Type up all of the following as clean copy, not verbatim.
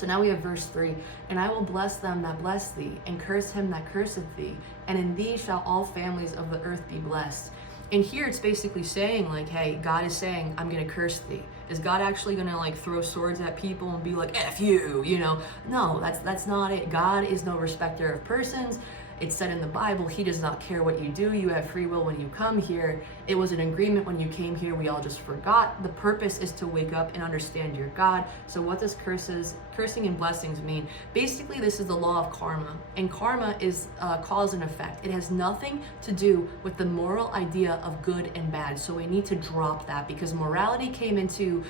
So now we have verse 3, and I will bless them that bless thee, and curse him that curseth thee, and in thee shall all families of the earth be blessed. And here it's basically saying, like, hey, God is saying, I'm going to curse thee. Is God actually going to, like, throw swords at people and be like, F you, you know? No, that's not it. God is no respecter of persons. It's said in the Bible, he does not care what you do. You have free will when you come here. It was an agreement when you came here. We all just forgot. The purpose is to wake up and understand your God. So what does cursing and blessings mean? Basically, this is the law of karma. And karma is cause and effect. It has nothing to do with the moral idea of good and bad. So we need to drop that, because morality came into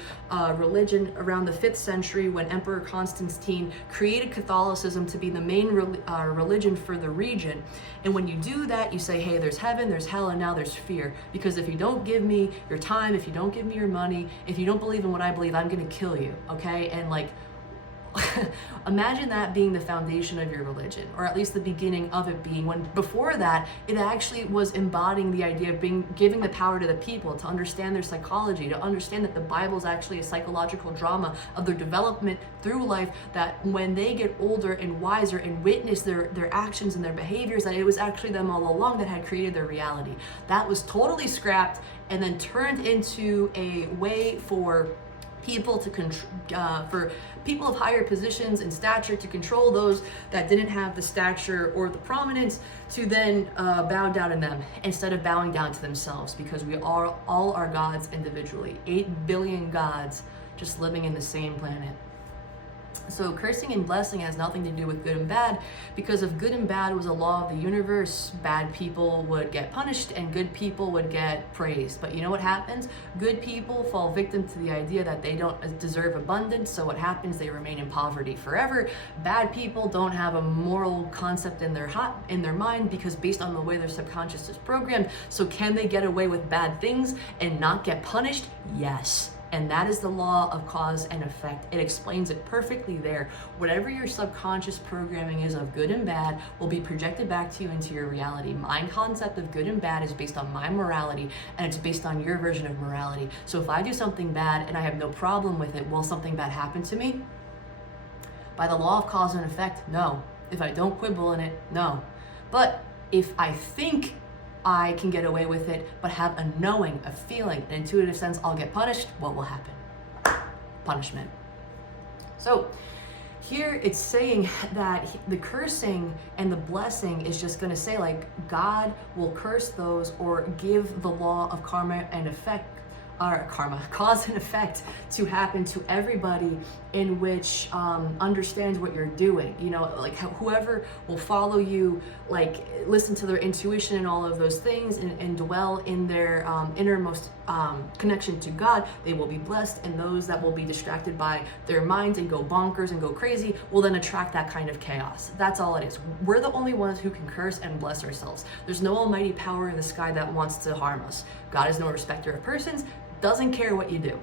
religion around the 5th century when Emperor Constantine created Catholicism to be the main religion for the region. And when you do that, you say, hey, there's heaven, there's hell, and now there's fear. Because if you don't give me your time, if you don't give me your money, if you don't believe in what I believe, I'm going to kill you, okay? And like, imagine that being the foundation of your religion, or at least the beginning of it being, when before that, it actually was embodying the idea of giving the power to the people to understand their psychology, to understand that the Bible is actually a psychological drama of their development through life, that when they get older and wiser and witness their actions and their behaviors, that it was actually them all along that had created their reality. That was totally scrapped and then turned into a way for people to for people of higher positions and stature to control those that didn't have the stature or the prominence, to then bow down to them instead of bowing down to themselves, because we are all are gods individually. 8 billion gods just living in the same planet. So cursing and blessing has nothing to do with good and bad, because if good and bad was a law of the universe, bad people would get punished and good people would get praised. But you know what happens? Good people fall victim to the idea that they don't deserve abundance, so what happens? They remain in poverty forever. Bad people don't have a moral concept in their mind, because based on the way their subconscious is programmed. So can they get away with bad things and not get punished? Yes. And that is the law of cause and effect. It explains it perfectly there. Whatever your subconscious programming is of good and bad will be projected back to you into your reality. My concept of good and bad is based on my morality, and it's based on your version of morality. So if I do something bad and I have no problem with it, will something bad happen to me? By the law of cause and effect, no. If I don't quibble in it, no. But if I think I can get away with it, but have a knowing, a feeling, an intuitive sense I'll get punished, what will happen? Punishment. So here it's saying that the cursing and the blessing is just going to say, like, God will curse those or give the law of karma and effect, or cause and effect to happen to everybody in which understands what you're doing. You know, like whoever will follow you, like listen to their intuition and all of those things, and dwell in their innermost connection to God, they will be blessed. And those that will be distracted by their minds and go bonkers and go crazy will then attract that kind of chaos. That's all it is. We're the only ones who can curse and bless ourselves. There's no almighty power in the sky that wants to harm us. God is no respecter of persons, doesn't care what you do.